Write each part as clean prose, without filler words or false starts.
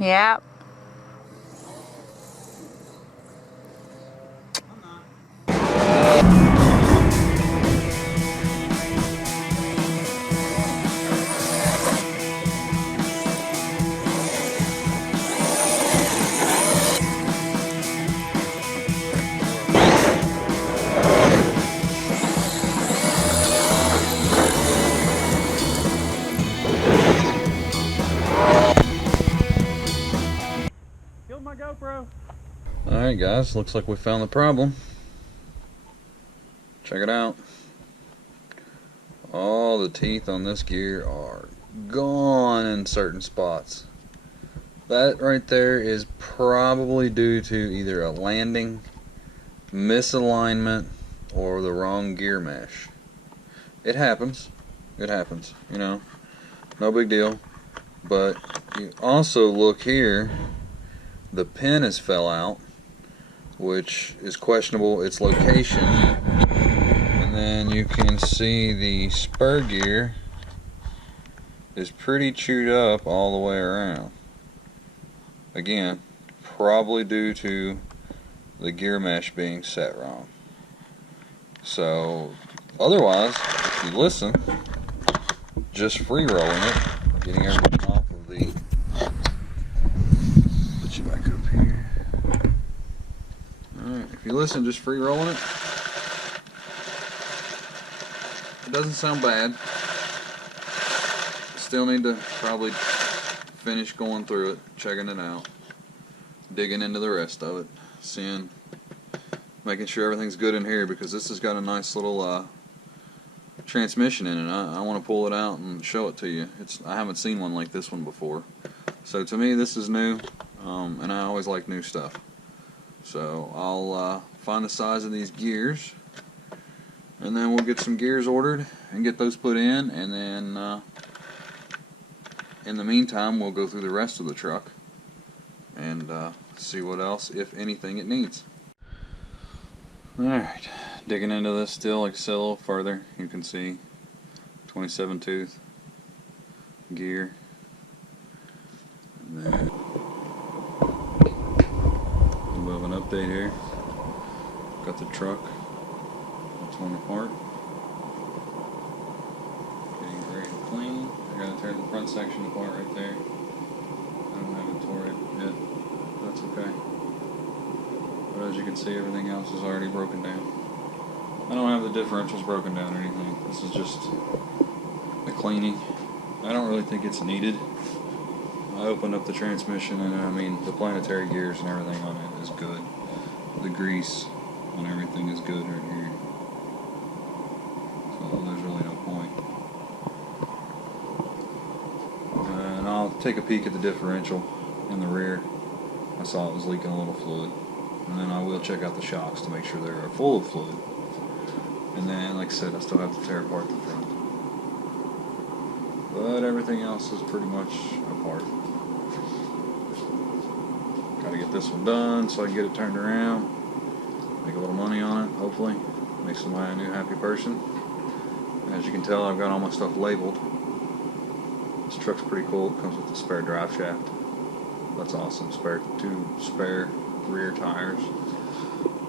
Yep. Killed my GoPro. Alright guys, looks like we found the problem. Check it out. All the teeth on this gear are gone in certain spots. That right there is probably due to either a landing, misalignment, or the wrong gear mesh. It happens. It happens, you know. No big deal. But you also look here, the pin has fell out, which is questionable its location. And then you can see the spur gear is pretty chewed up all the way around. Again, probably due to the gear mesh being set wrong. So, otherwise, if you listen, just free rolling it, getting everything off of the. Put you back up here. Alright, if you listen, just free rolling it. It doesn't sound bad. Still need to probably finish going through it, checking it out, digging into the rest of it, seeing, making sure everything's good in here, because this has got a nice little transmission in it. I want to pull it out and show it to you. I haven't seen one like this one before, so to me this is new, and I always like new stuff. So I'll find the size of these gears, and then we'll get some gears ordered and get those put in, and then in the meantime we'll go through the rest of the truck and see what else, if anything, it needs. Alright, digging into this still, like I said, a little further. You can see 27 tooth gear. And then a little bit of an update here. Got the truck all torn apart. Getting ready to clean. I gotta tear the front section apart right there. I don't have it tore it yet. That's okay. But as you can see, everything else is already broken down. I don't have the differentials broken down or anything. This is just the cleaning. I don't really think it's needed. I opened up the transmission, and I mean the planetary gears and everything on it is good. The grease on everything is good right here. So there's really no point. And I'll take a peek at the differential in the rear. I saw it was leaking a little fluid. And then I will check out the shocks to make sure they're full of fluid. And then, like I said, I still have to tear apart the front. But everything else is pretty much apart. Gotta get this one done so I can get it turned around. Make a little money on it, hopefully. Make somebody a new happy person. As you can tell, I've got all my stuff labeled. This truck's pretty cool. It comes with a spare drive shaft. That's awesome. Two spare rear tires,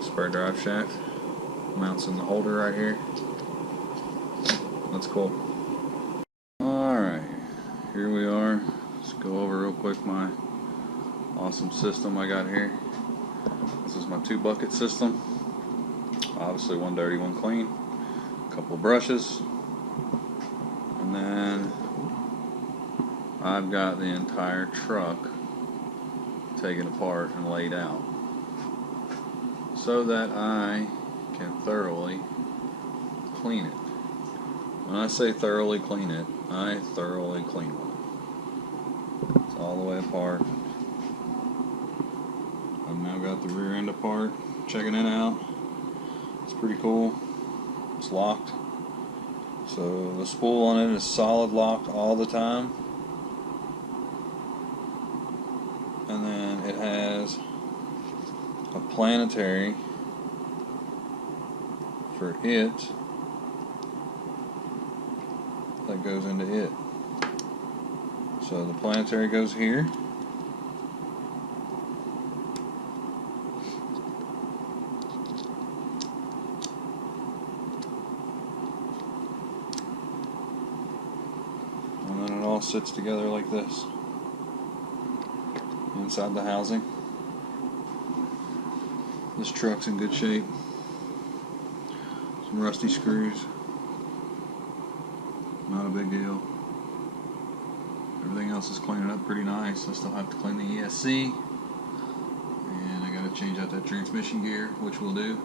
spare drive shaft, mounts in the holder right here. That's cool. Alright, here we are. Let's go over real quick my awesome system I got here. This is my 2-bucket system. Obviously one dirty, one clean. A couple of brushes. And then I've got the entire truck taken apart and laid out, so that I can thoroughly clean it. When I say thoroughly clean it, I thoroughly clean one. It's all the way apart. I've now got the rear end apart, checking it out. It's pretty cool. It's locked. So the spool on it is solid locked all the time. And then it has a planetary for it that goes into it. So the planetary goes here, just sits together like this inside the housing. This truck's in good shape. Some rusty screws. Not a big deal. Everything else is cleaning up pretty nice. I still have to clean the ESC. And I gotta change out that transmission gear, which we'll do.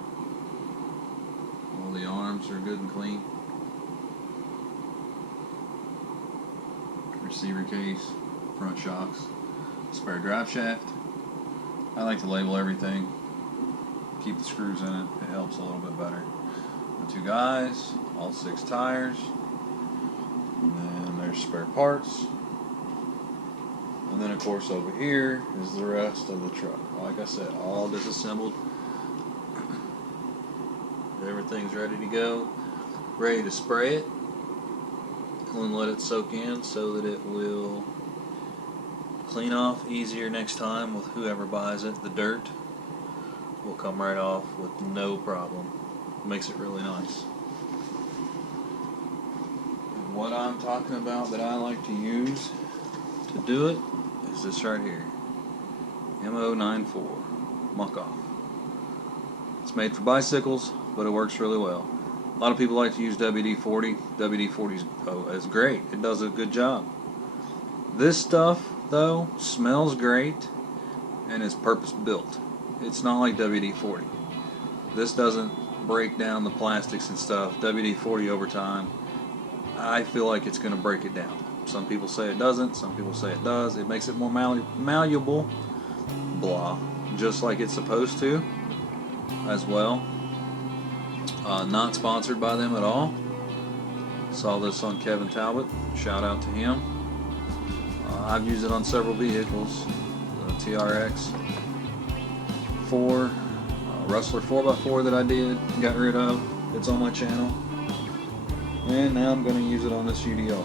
All the arms are good and clean. Receiver case, front shocks, spare drive shaft. I like to label everything. Keep the screws in it. It helps a little bit better. The two guys, all 6 tires. And then there's spare parts. And then of course over here is the rest of the truck. Like I said, all disassembled. Everything's ready to go. Ready to spray it. And let it soak in so that it will clean off easier next time with whoever buys it. The dirt will come right off with no problem. Makes it really nice. And what I'm talking about that I like to use to do it is this right here. MO94 Muck Off. It's made for bicycles, but it works really well. A lot of people like to use WD-40. WD-40 is great. It does a good job. This stuff, though, smells great and is purpose-built. It's not like WD-40. This doesn't break down the plastics and stuff. WD-40 over time, I feel like it's going to break it down. Some people say it doesn't. Some people say it does. It makes it more malleable. Blah. Just like it's supposed to as well. Not sponsored by them at all. Saw this on Kevin Talbot. Shout out to him. I've used it on several vehicles. The TRX 4, Rustler 4x4 that I got rid of. It's on my channel. And now I'm going to use it on this UDR.